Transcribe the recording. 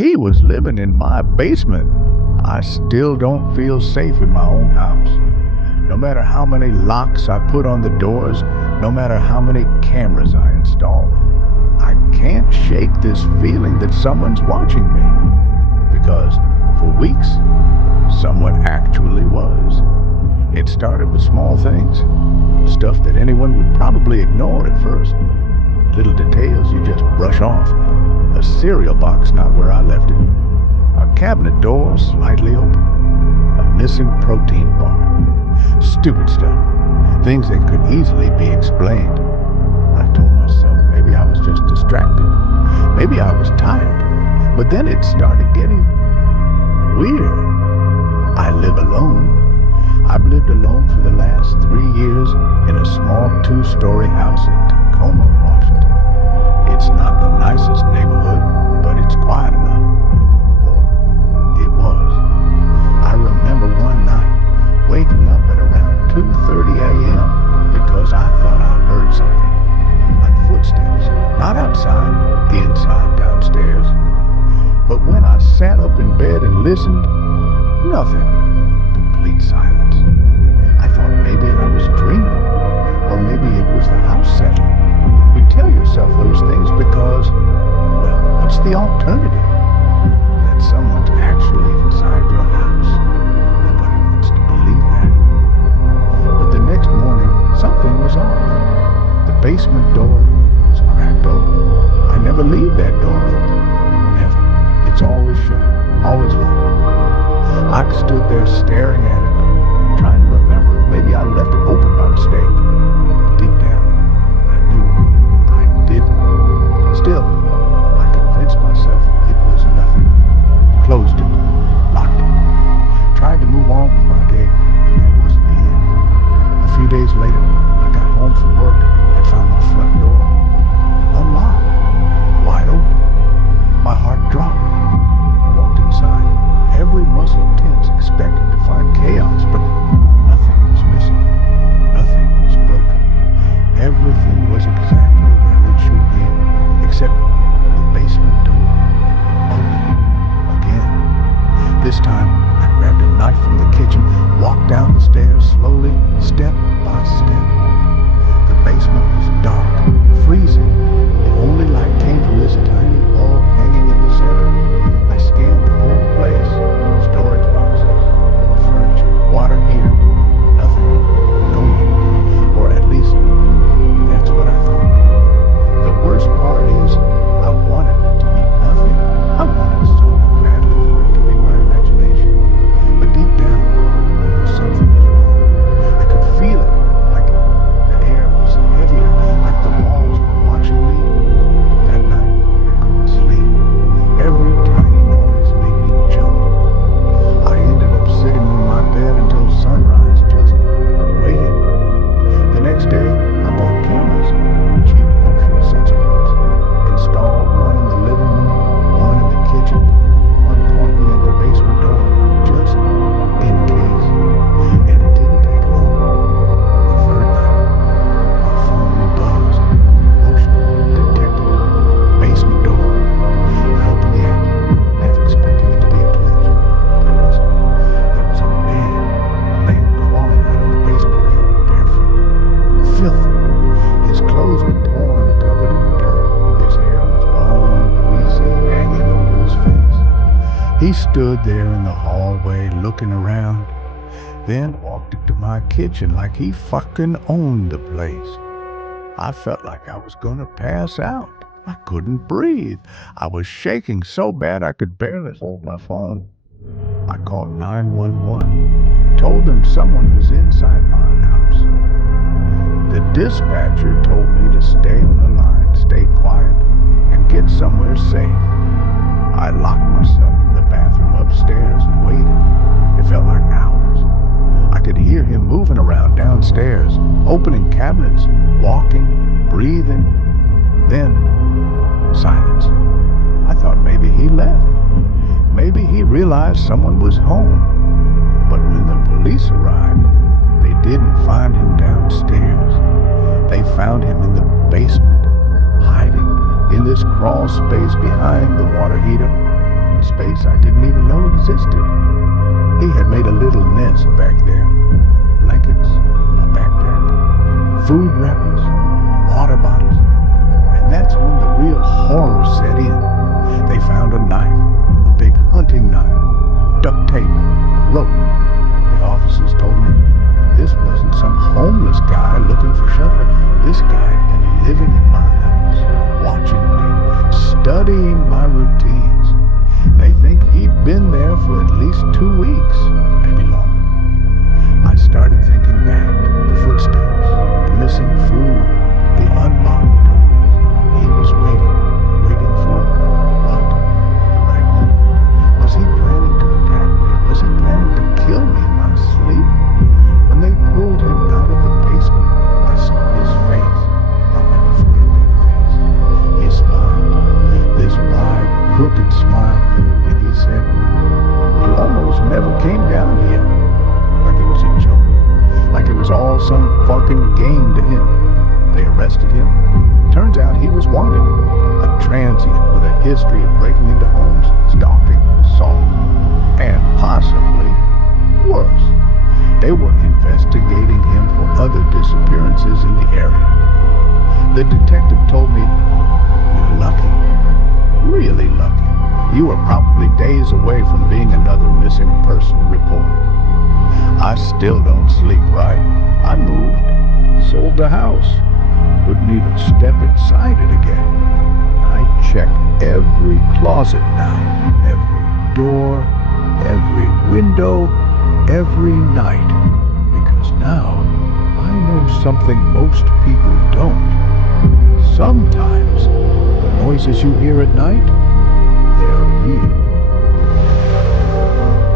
He was living in my basement. I still don't feel safe in my own house. No matter how many locks I put on the doors, no matter how many cameras I install, I can't shake this feeling that someone's watching me. Because for weeks, someone actually was. It started with small things, stuff that anyone would probably ignore at first. Little details you just brush off. A cereal box not where I left it. A cabinet door slightly open. A missing protein bar. Stupid stuff. Things that could easily be explained. I told myself maybe I was just distracted. Maybe I was tired. But then it started getting weird. I live alone. I've lived alone for the last 3 years in a small 2-story house in Tacoma, Washington. It's not the nicest neighborhood, but it's quiet enough. Or it was. I remember one night waking up at around 2:30 a.m. because I thought I heard something. Like footsteps. Not outside, inside, downstairs. But when I sat up in bed and listened, nothing. Complete silence. I thought maybe I was dreaming. Or maybe it was the house settling. You tell yourself those things because, well, what's the alternative? That someone's actually inside your house. Nobody wants to believe that. But the next morning, something was off. The basement door was cracked open. I never leave that door open. Never. It's always shut. Always locked. I stood there staring at it, trying to remember if maybe I left it open by mistake. Deep down, I knew I didn't. Still, I convinced myself it was nothing. Closed it, locked it, tried to move on with my day, but that wasn't the end. A few days later, I got home from work and found my front door unlocked, wide open. My heart dropped. I walked inside. Every muscle tense, expecting to find chaos, but nothing was missing. Nothing was broken. Everything was exactly where it should be, except the basement door. Open. Again. This time, I grabbed a knife from the kitchen, walked down the stairs slowly, step by step. The basement was dark, freezing. The only light came from this tiny bulb hanging in the center. I scanned the whole place. Storage boxes, furniture, water heater. Nothing. No one. Or at least, that's what I thought. The worst part is, I wanted it to be nothing. I wanted so badly for it to be my imagination. But deep down, I knew something was wrong. I could feel it. Like the air was heavier. Like the walls were watching me. That night, I couldn't sleep. Every tiny noise made me jump. I ended up sitting on my bed until sunrise, just waiting. The next day, I bought cameras, cheap motion sensor ones. Installed one in the living room, one in the kitchen, one pointing at the basement door, just in case. And it didn't take long. The third night, my phone buzzed. Motion detected. Basement door. I opened the app, half expecting it to be a glitch. But it wasn't. There was a man crawling out of the basement, barefoot, filthy. His clothes were torn and covered in dirt. His hair was long, greasy, hanging over his face. He stood there in the hallway looking around, then walked into my kitchen like he fucking owned the place. I felt like I was gonna pass out. I couldn't breathe. I was shaking so bad I could barely hold my phone. I called 911, told them someone was inside my house. The dispatcher told me to stay on the line, stay quiet, and get somewhere safe. I locked myself in the bathroom upstairs and waited. It felt like hours. I could hear him moving around downstairs, opening cabinets, walking, breathing. Then, silence. I thought maybe he left. Maybe he realized someone was home. But when the police arrived, they didn't find him downstairs. They found him in the basement, hiding in this crawl space behind the water heater. insisted. He had made a little nest back there. Blankets, a backpack, food wrappers, water bottles. And that's when the real horror set in. They found a knife, a big hunting knife, duct tape, rope. The officers told me this wasn't some homeless guy looking for shelter. This guy had been living in my house, watching me, studying my routines. They think he'd been there for at least 2 weeks, maybe longer. I started thinking back, the footsteps, the missing food, the unlocked doors. He was waiting for what? The right moment. Was he planning to attack me? Was he planning to kill me in my sleep? When they pulled him out of the basement, I saw his face. I'll never forget that face. He smiled, this wide, crooked smile, and he said, "You almost never came down here." Like it was a joke. Like it was all some fucking game to him. They arrested him. Turns out he was wanted. A transient with a history of breaking into homes, stalking, assault, and possibly worse. They were investigating him for other disappearances in the area. The detective told me, "You're lucky. Really lucky. You were probably days away from being another missing person report." I still don't sleep right. I moved, sold the house, couldn't even step inside it again. I check every closet now, every door, every window, every night, because now I know something most people don't. Sometimes the noises you hear at night, they are real.